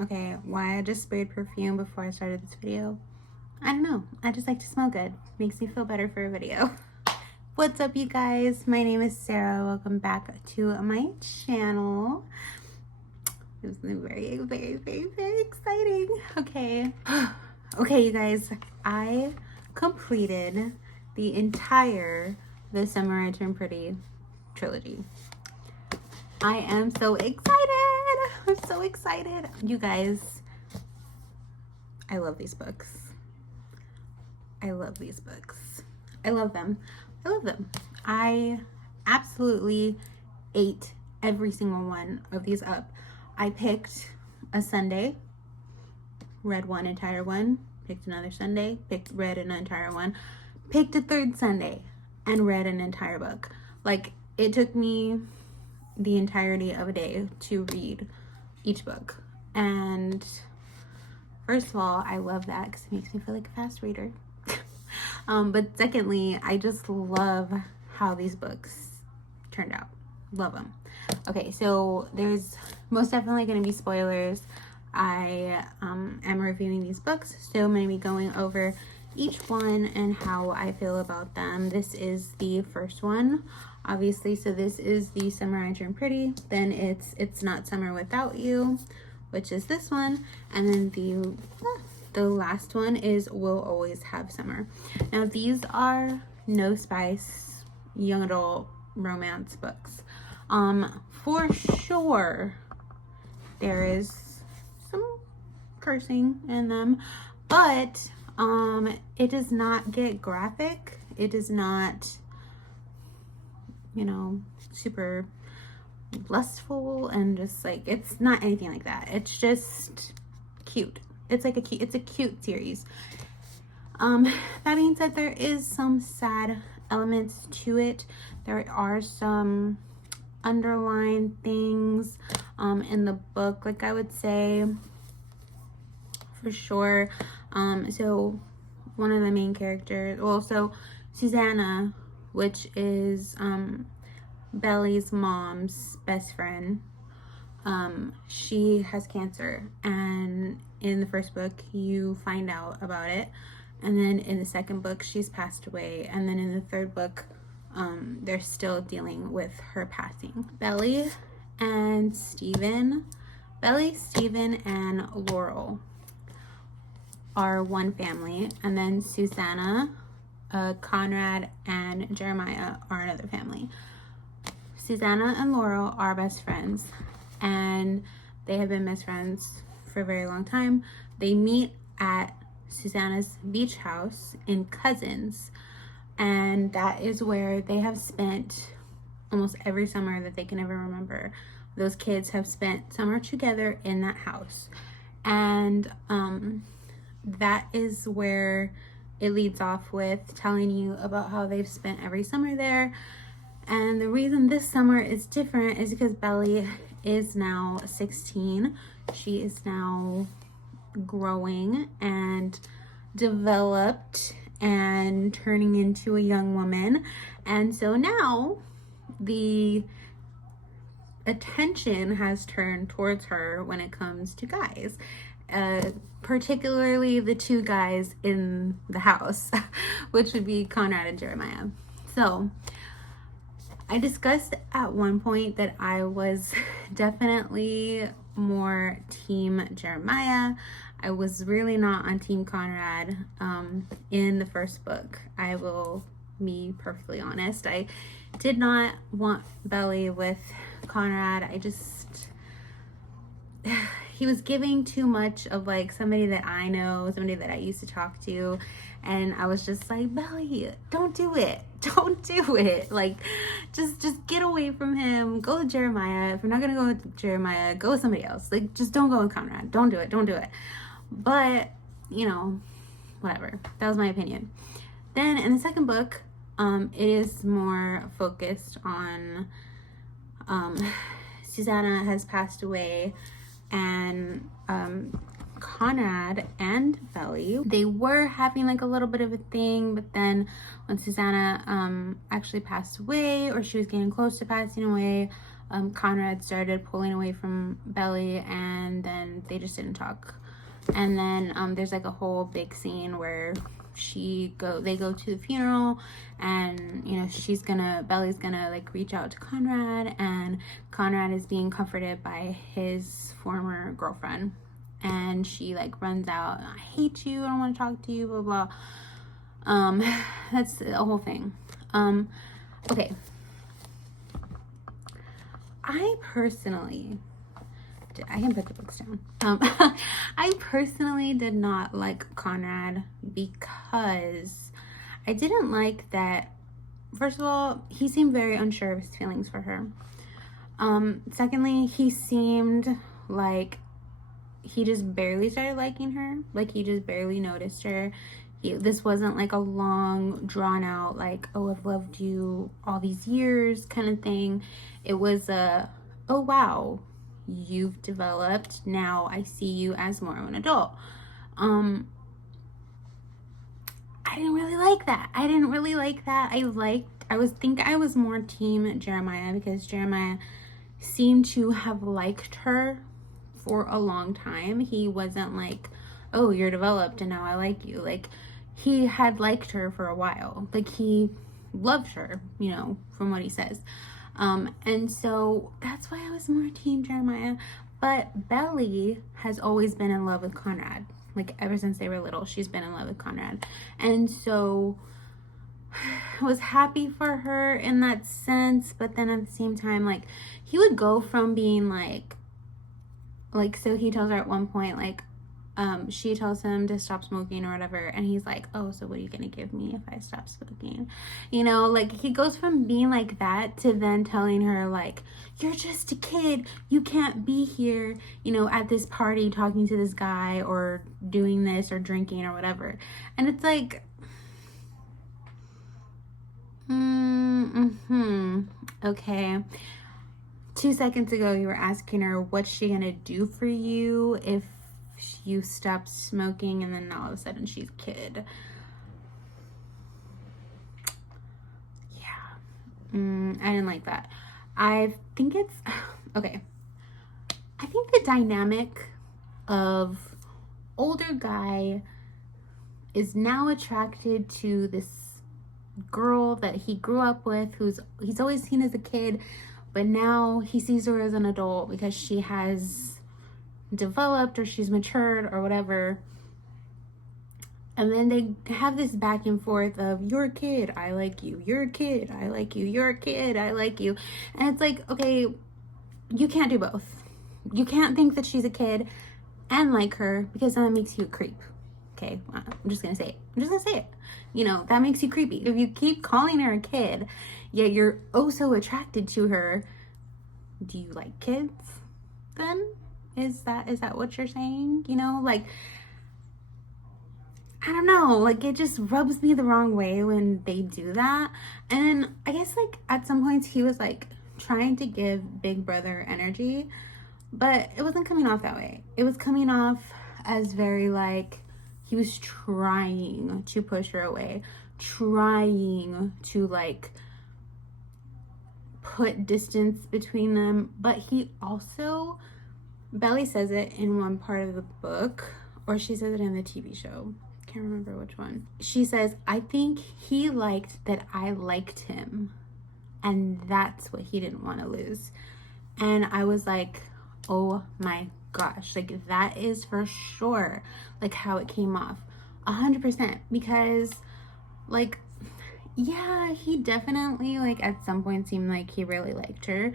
Okay, why I just sprayed perfume before I started this video? I don't know. I just like to smell good. Makes me feel better for a video. What's up, you guys? My name is Sarah. Welcome back to my channel. This is very exciting. Okay. Okay, you guys. I completed the entire The Summer I Turned Pretty trilogy. I am so excited. I'm so excited. You guys, I love these books. I love these books. I love them. I love them. I absolutely ate every single one of these up. I picked a Sunday, read one entire one, picked another Sunday, read an entire one, picked a third Sunday, and read an entire book. Like, it took me the entirety of a day to read each book. And first of all, I love that because it makes me feel like a fast reader. But secondly, I just love how these books turned out. Love them. Okay, so there's most definitely going to be spoilers. I am reviewing these books, so I'm going to be going over each one and how I feel about them. This is the first one, obviously. So this is The Summer I Turned Pretty. Then it's Not Summer Without You, which is this one. And then the last one is We'll Always Have Summer. Now, these are no spice young adult romance books. For sure, there is some cursing in them, but it does not get graphic. It does not, super lustful and just like, it's not anything like that. It's just cute. It's a cute series. That being said, there is some sad elements to it. There are some underlying things in the book, like I would say, for sure. So one of the main characters, so Susanna, which is Belly's mom's best friend, she has cancer, and in the first book you find out about it, and then in the second book she's passed away, and then in the third book they're still dealing with her passing. Belly, Stephen, and Laurel are one family, and then Susanna, Conrad, and Jeremiah are another family. Susanna and Laurel are best friends, and they have been best friends for a very long time. They meet at Susanna's beach house in Cousins, and that is where they have spent almost every summer that they can ever remember. Those kids have spent summer together in that house, and that is where it leads off with telling you about how they've spent every summer there. And the reason this summer is different is because Belly is now 16. She is now growing and developed and turning into a young woman. And so now the attention has turned towards her when it comes to guys. Particularly the two guys in the house, which would be Conrad and Jeremiah. So I discussed at one point that I was definitely more team Jeremiah. I was really not on team Conrad in the first book. I will be perfectly honest. I did not want Belly with Conrad. He was giving too much of like somebody that I know, somebody that I used to talk to, and I was just like, Belly, don't do it. Don't do it. Like, just get away from him. Go with Jeremiah. If you're not gonna go with Jeremiah, go with somebody else. Like, just don't go with Conrad. Don't do it. But, whatever. That was my opinion. Then in the second book, it is more focused on Susanna has passed away, and Conrad and Belly, they were having like a little bit of a thing, but then when Susanna actually passed away, or she was getting close to passing away, Conrad started pulling away from Belly, and then they just didn't talk. And then there's like a whole big scene where they go to the funeral, and you know, Belly's gonna like reach out to Conrad, and Conrad is being comforted by his former girlfriend, and she like runs out, I hate you, I don't want to talk to you, blah blah. That's the whole thing. Okay, I can put the books down. I personally did not like Conrad because I didn't like that. First of all, he seemed very unsure of his feelings for her. Secondly, he seemed like he just barely started liking her. Like he just barely noticed her. This wasn't like a long, drawn out, like, oh, I've loved you all these years kind of thing. It was oh, wow, you've developed. Now I see you as more of an adult. I didn't really like that. I was more team Jeremiah, because Jeremiah seemed to have liked her for a long time. He wasn't like, oh, you're developed and now I like you. Like, he had liked her for a while. Like, he loved her, you know, from what he says. And so that's why I was more team Jeremiah. But Belly has always been in love with Conrad. Like, ever since they were little, she's been in love with Conrad. And so I was happy for her in that sense. But then at the same time, like, he would go from being like, so he tells her at one point, like, she tells him to stop smoking or whatever, and he's like, oh, so what are you gonna give me if I stop smoking? You know, like, he goes from being like that to then telling her, like, you're just a kid, you can't be here, you know, at this party talking to this guy or doing this or drinking or whatever. And it's like, okay. 2 seconds ago you were asking her what's she gonna do for you if you stopped smoking, and then all of a sudden she's a kid. Yeah. I didn't like that. I think it's okay. I think the dynamic of older guy is now attracted to this girl that he grew up with, he's always seen as a kid, but now he sees her as an adult because she has developed or she's matured or whatever. And then they have this back and forth of, you're a kid, I like you, you're a kid, I like you, you're a kid, I like you. And it's like, okay, you can't do both. You can't think that she's a kid and like her, because that makes you a creep. Okay, I'm just gonna say it. You know, that makes you creepy. If you keep calling her a kid, yet you're oh so attracted to her, do you like kids then? Is that what you're saying? You know, like, I don't know, like, it just rubs me the wrong way when they do that. And I guess, like, at some points he was like trying to give big brother energy, but it wasn't coming off that way. It was coming off as very like he was trying to push her away, trying to like put distance between them. But he also, Belly says it in one part of the book, or she says it in the TV show, can't remember which one. She says, I think he liked that I liked him, and that's what he didn't want to lose. And I was like, oh my gosh, like, that is for sure like how it came off, 100%. Because like, yeah, he definitely like at some point seemed like he really liked her,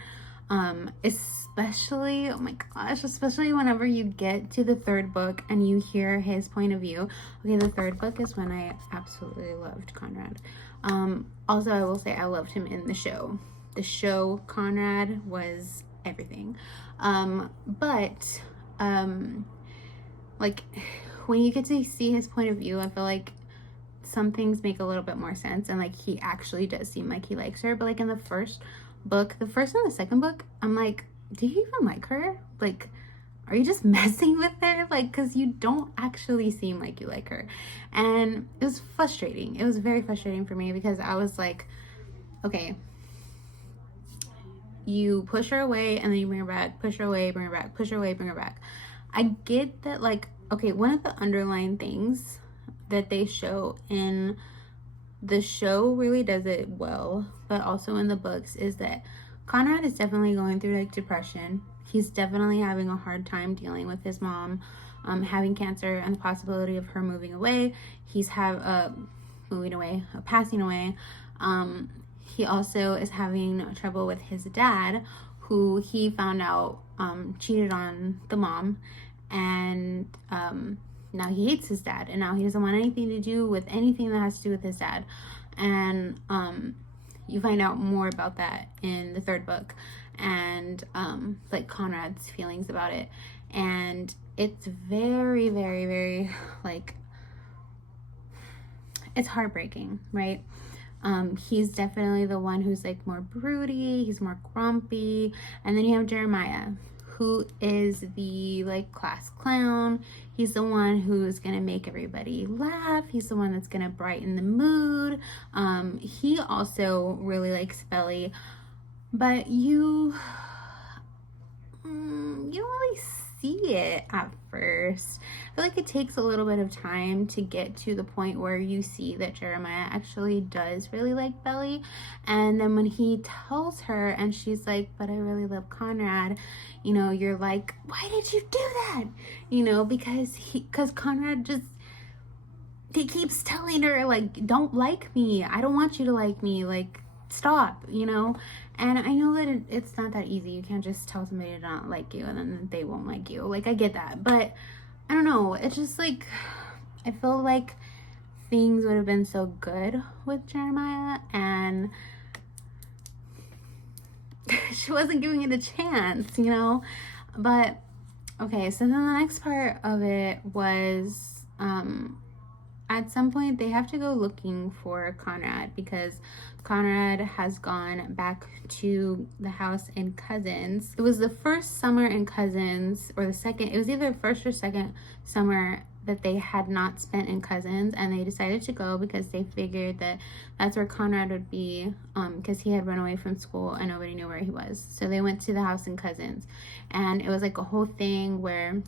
especially, oh my gosh, especially whenever you get to the third book and you hear his point of view. Okay, the third book is when I absolutely loved Conrad. Also, I will say I loved him in the show. Conrad was everything. But like, when you get to see his point of view, I feel like some things make a little bit more sense, and like, he actually does seem like he likes her. But like in the first book, the first and the second book, I'm like, do you even like her? Like, are you just messing with her? Like, because you don't actually seem like you like her. And it was frustrating. It was very frustrating for me, because I was like, okay, you push her away and then you bring her back, push her away, bring her back, push her away, bring her back. I get that, like, okay, one of the underlying things that they show in the show really does it well, but also in the books, is that Conrad is definitely going through like depression. He's definitely having a hard time dealing with his mom having cancer and the possibility of her moving away. He's passing away. He also is having trouble with his dad, who he found out cheated on the mom, and now he hates his dad, and now he doesn't want anything to do with anything that has to do with his dad. And you find out more about that in the third book, and like Conrad's feelings about it. And it's very, very, very, like, it's heartbreaking, right? He's definitely the one who's like more broody, he's more grumpy. And then you have Jeremiah, who is the like class clown. He's the one who's gonna make everybody laugh. He's the one that's gonna brighten the mood. He also really likes Belly, but you don't really see it at first. I feel like it takes a little bit of time to get to the point where you see that Jeremiah actually does really like Belly. And then when he tells her and she's like, but I really love Conrad, you know, you're like, why did you do that? You know, because Conrad just, he keeps telling her, like, don't like me. I don't want you to like me. Like, stop, you know? And I know that it's not that easy. You can't just tell somebody to not like you and then they won't like you. Like, I get that. But I don't know. It's just like, I feel like things would have been so good with Jeremiah, and she wasn't giving it a chance, you know? But, okay, so then the next part of it was, at some point they have to go looking for Conrad, because Conrad has gone back to the house in Cousins. It was the first summer in Cousins, or the second, it was either the first or second summer that they had not spent in Cousins, and they decided to go because they figured that that's where Conrad would be, because he had run away from school and nobody knew where he was. So they went to the house in Cousins, and it was like a whole thing where,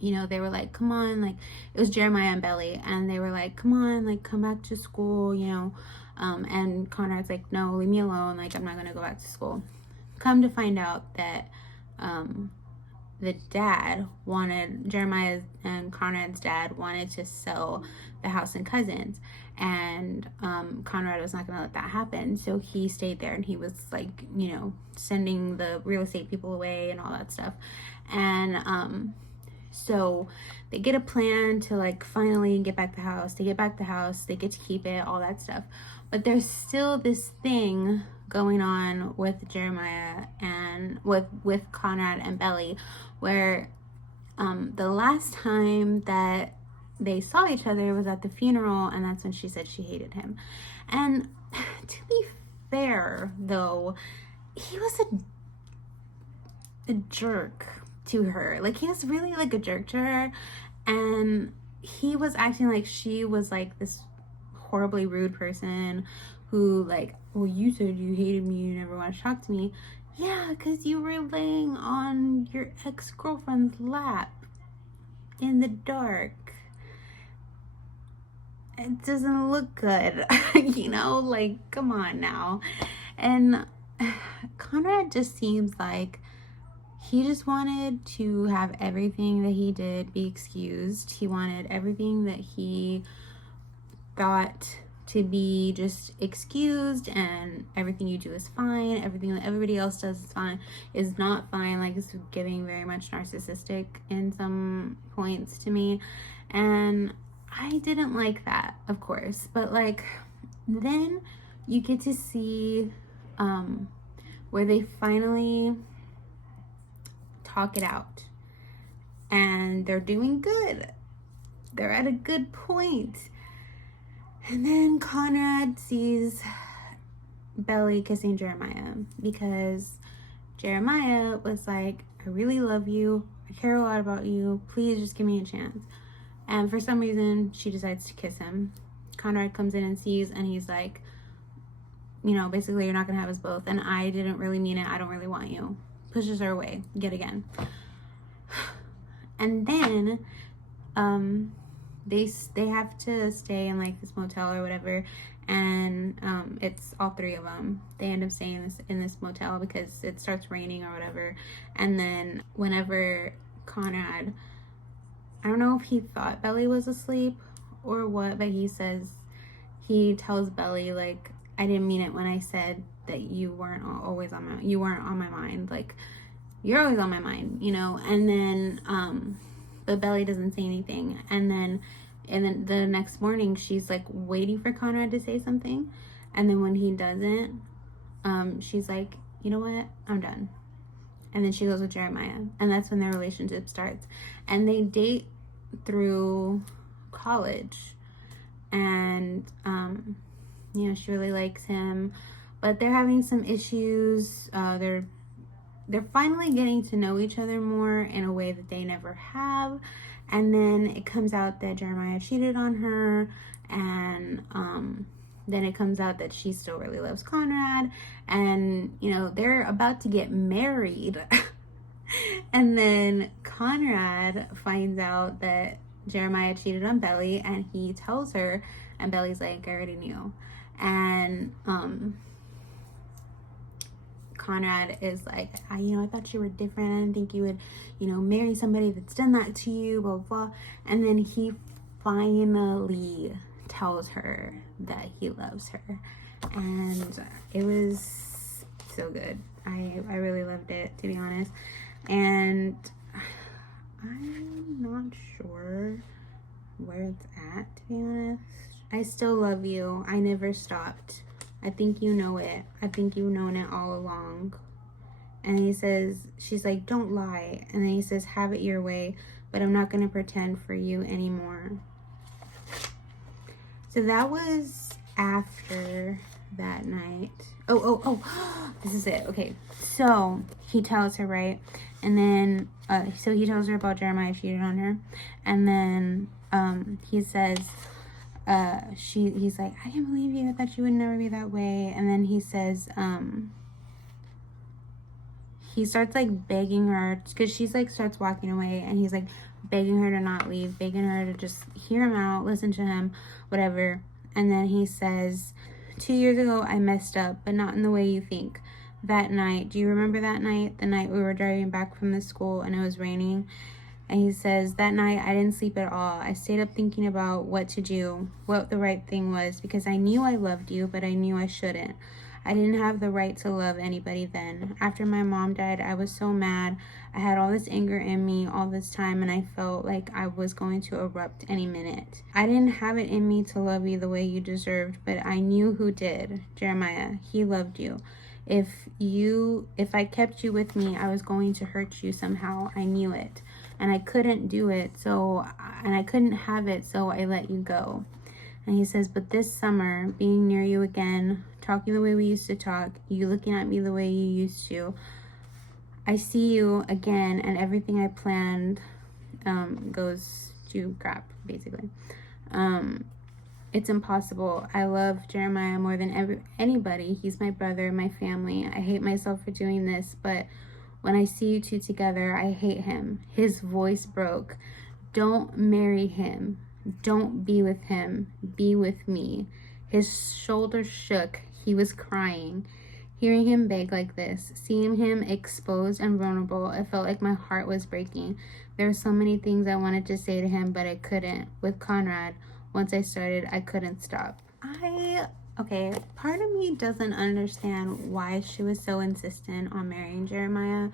you know, they were like, come on, like, it was Jeremiah and Belly, and they were like, come on, like, come back to school, you know, and Conrad's like, no, leave me alone, like, I'm not gonna go back to school. Come to find out that the dad wanted, Jeremiah and Conrad's dad wanted to sell the house in Cousins, and Conrad was not gonna let that happen, so he stayed there, and he was like, you know, sending the real estate people away and all that stuff. And so they get a plan to like finally get back the house. They get back the house, they get to keep it, all that stuff. But there's still this thing going on with Jeremiah and with Conrad and Belly, where the last time that they saw each other was at the funeral, and that's when she said she hated him. And to be fair, though, he was a jerk to her. Like, he was really like a jerk to her, and he was acting like she was like this horribly rude person who, like, well, you said you hated me, you never want to talk to me. Yeah, because you were laying on your ex-girlfriend's lap in the dark. It doesn't look good. You know, like, come on now. And Conrad just seems like he just wanted to have everything that he did be excused. He wanted everything that he thought to be just excused, and everything you do is fine. Everything that everybody else does is fine, is not fine. Like, it's giving very much narcissistic in some points to me. And I didn't like that, of course. But like, then you get to see where they finally talk it out, and they're doing good. They're at a good point. And then Conrad sees Belly kissing Jeremiah, because Jeremiah was like, I really love you, I care a lot about you, please just give me a chance. And for some reason she decides to kiss him. Conrad comes in and sees, and he's like, you know, basically you're not gonna have us both, and I didn't really mean it. I don't really want you. Pushes her away yet again. And then they have to stay in like this motel or whatever, and it's all three of them. They end up staying in this motel because it starts raining or whatever. And then whenever Conrad, I don't know if he thought Belly was asleep or what, but he tells Belly, like, I didn't mean it when I said that you weren't on my mind. Like, you're always on my mind, you know. And then but Belly doesn't say anything. And then the next morning she's like waiting for Conrad to say something, and then when he doesn't, she's like, you know what, I'm done. And then she goes with Jeremiah, and that's when their relationship starts. And they date through college, and you know, she really likes him, but they're having some issues. They're finally getting to know each other more in a way that they never have. And then it comes out that Jeremiah cheated on her, and then it comes out that she still really loves Conrad, and you know, they're about to get married. And then Conrad finds out that Jeremiah cheated on Belly, and he tells her, and Belly's like, I already knew. And Conrad is like, I thought you were different. I didn't think you would, marry somebody that's done that to you, blah, blah. And then he finally tells her that he loves her. And it was so good. I really loved it, to be honest. And I'm not sure where it's at, to be honest. I still love you. I never stopped. I think you know it. I think you've known it all along. And he says, she's like, don't lie. And then he says, have it your way, but I'm not going to pretend for you anymore. So that was after that night. Oh, this is it. Okay. So he tells her, right? And then, so he tells her about Jeremiah cheated on her. And then, he says, he's like, I can't believe you. I thought you would never be that way. And then he says, he starts like begging her, because she's like starts walking away, and he's like begging her to not leave, begging her to just hear him out, listen to him, whatever. And then he says, 2 years ago I messed up, but not in the way you think. That night, do you remember that night? The night we were driving back from the school and it was raining. And he says, that night I didn't sleep at all. I stayed up thinking about what to do, what the right thing was, because I knew I loved you, but I knew I shouldn't. I didn't have the right to love anybody then. After my mom died, I was so mad. I had all this anger in me all this time, and I felt like I was going to erupt any minute. I didn't have it in me to love you the way you deserved, but I knew who did. Jeremiah, he loved you. If I kept you with me, I was going to hurt you somehow. I knew it. And I couldn't do it, and I couldn't have it, so I let you go. And he says, but this summer, being near you again, talking the way we used to talk, you looking at me the way you used to, I see you again, and everything I planned goes to crap, basically. It's impossible. I love Jeremiah more than anybody. He's my brother, my family. I hate myself for doing this, but when I see you two together, I hate him. His voice broke. Don't marry him. Don't be with him. Be with me. His shoulders shook. He was crying. Hearing him beg like this, seeing him exposed and vulnerable, it felt like my heart was breaking. There were so many things I wanted to say to him, but I couldn't. With Conrad, once I started, I couldn't stop. Okay, part of me doesn't understand why she was so insistent on marrying Jeremiah.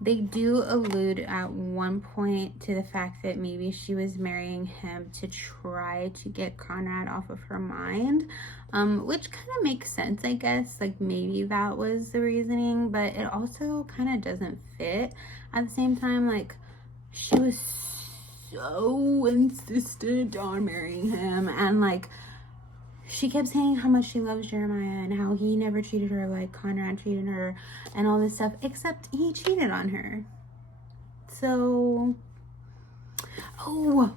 They do allude at one point to the fact that maybe she was marrying him to try to get Conrad off of her mind, which kind of makes sense, I guess. Like, maybe that was the reasoning, but it also kind of doesn't fit. At the same time, like, she was so insistent on marrying him, and like, she kept saying how much she loves Jeremiah and how he never treated her like Conrad treated her and all this stuff, except he cheated on her. So, that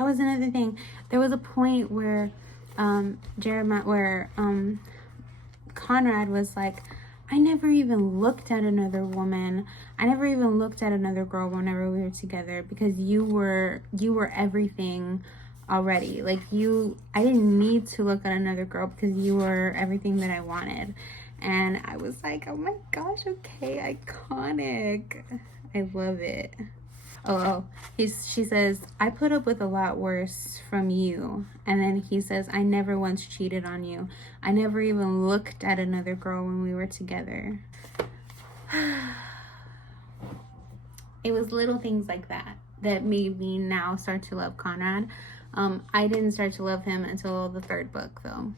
was another thing. There was a point where Conrad was like, I never even looked at another woman. I never even looked at another girl whenever we were together, because you were everything already. Like, I didn't need to look at another girl because you were everything that I wanted. And I was like, oh my gosh, okay, iconic. I love it. She says, I put up with a lot worse from you. And then he says, I never once cheated on you. I never even looked at another girl when we were together. It was little things like that that made me now start to love Conrad. I didn't start to love him until the third book, though.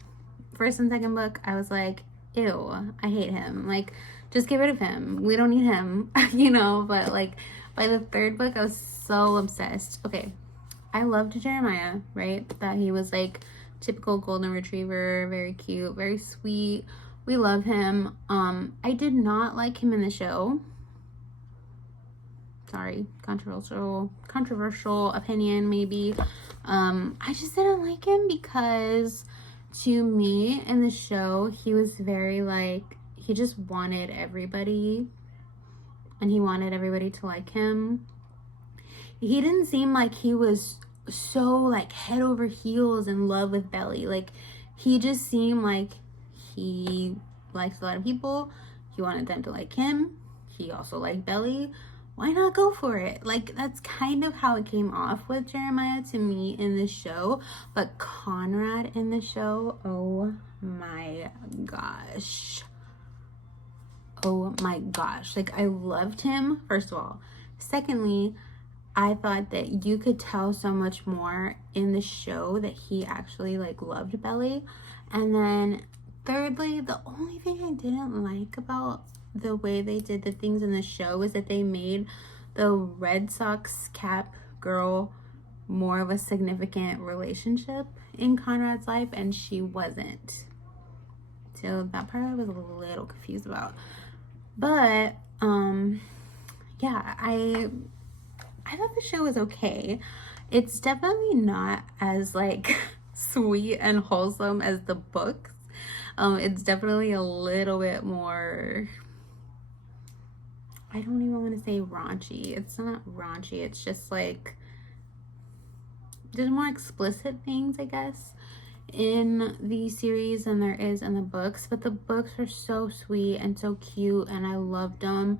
First and second book, I was like, ew, I hate him. Like, just get rid of him. We don't need him, you know? But, like, by the third book, I was so obsessed. Okay, I loved Jeremiah, right? That he was, like, typical golden retriever, very cute, very sweet. We love him. I did not like him in the show. Sorry, controversial opinion, maybe. I just didn't like him because, to me, in the show, he was very, like, he just wanted everybody, and he wanted everybody to like him. He didn't seem like he was so, like, head over heels in love with Belly. Like, he just seemed like he likes a lot of people. He wanted them to like him. He also liked Belly. Why not go for it? Like, that's kind of how it came off with Jeremiah to me in the show. But Conrad in the show, oh my gosh. Oh my gosh. Like, I loved him, first of all. Secondly, I thought that you could tell so much more in the show that he actually, like, loved Belly. And then thirdly, the only thing I didn't like about the way they did the things in the show is that they made the Red Sox cap girl more of a significant relationship in Conrad's life, and she wasn't. So that part I was a little confused about. But yeah, I thought the show was okay. It's definitely not as, like, sweet and wholesome as the books. It's definitely a little bit more, I don't even want to say raunchy. It's not raunchy. It's just, like, there's more explicit things, I guess, in the series than there is in the books. But the books are so sweet and so cute, and I loved them.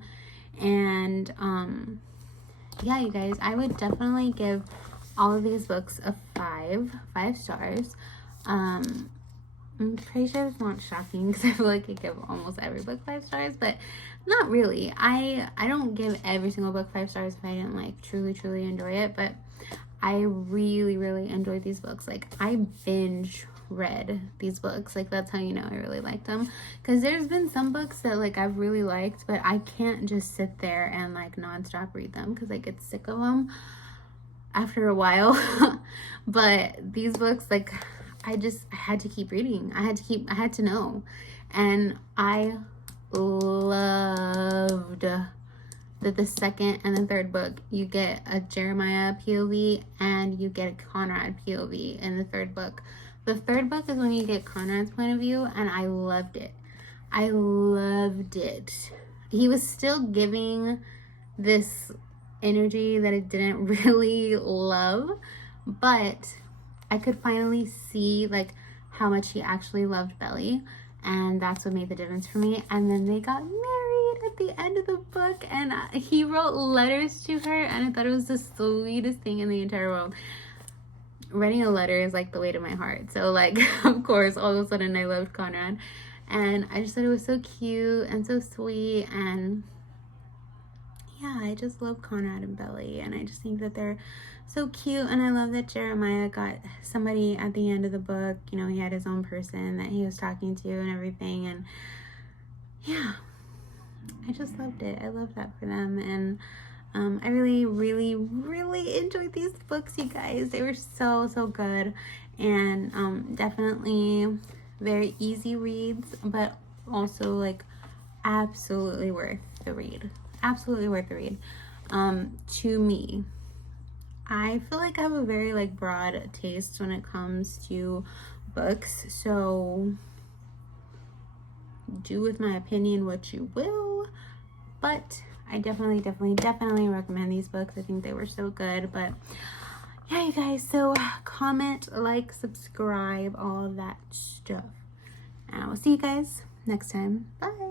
And yeah, you guys, I would definitely give all of these books a 5 stars. I'm pretty sure it's not shocking because I feel like I give almost every book 5 stars, but not really. I don't give every single book 5 stars if I didn't, like, truly enjoy it, but I really enjoyed these books. Like, I binge read these books. Like, that's how you know I really liked them, because there's been some books that, like, I've really liked, but I can't just sit there and, like, nonstop read them because I get sick of them after a while. But these books, like, I had to keep reading. I had to know. And I loved that the second and the third book, you get a Jeremiah POV and you get a Conrad POV in the third book. The third book is when you get Conrad's point of view, and I loved it. I loved it. He was still giving this energy that I didn't really love, but I could finally see, like, how much he actually loved Belly, and that's what made the difference for me. And then they got married at the end of the book, and he wrote letters to her, and I thought it was the sweetest thing in the entire world. Writing a letter is, like, the way to my heart. So, like, of course, all of a sudden I loved Conrad, and I just thought it was so cute and so sweet. And yeah, I just love Conrad and Belly, and I just think that they're so cute. And I love that Jeremiah got somebody at the end of the book. You know, he had his own person that he was talking to and everything. And yeah, I just loved it. I love that for them. And I really enjoyed these books, you guys. They were so good, and definitely very easy reads, but also, like, absolutely worth the read. Absolutely worth the read. To me, I feel like I have a very, like, broad taste when it comes to books, so do with my opinion what you will, but I definitely recommend these books. I think they were so good. But yeah, you guys, so comment, like, subscribe, all of that stuff, and I will see you guys next time. Bye.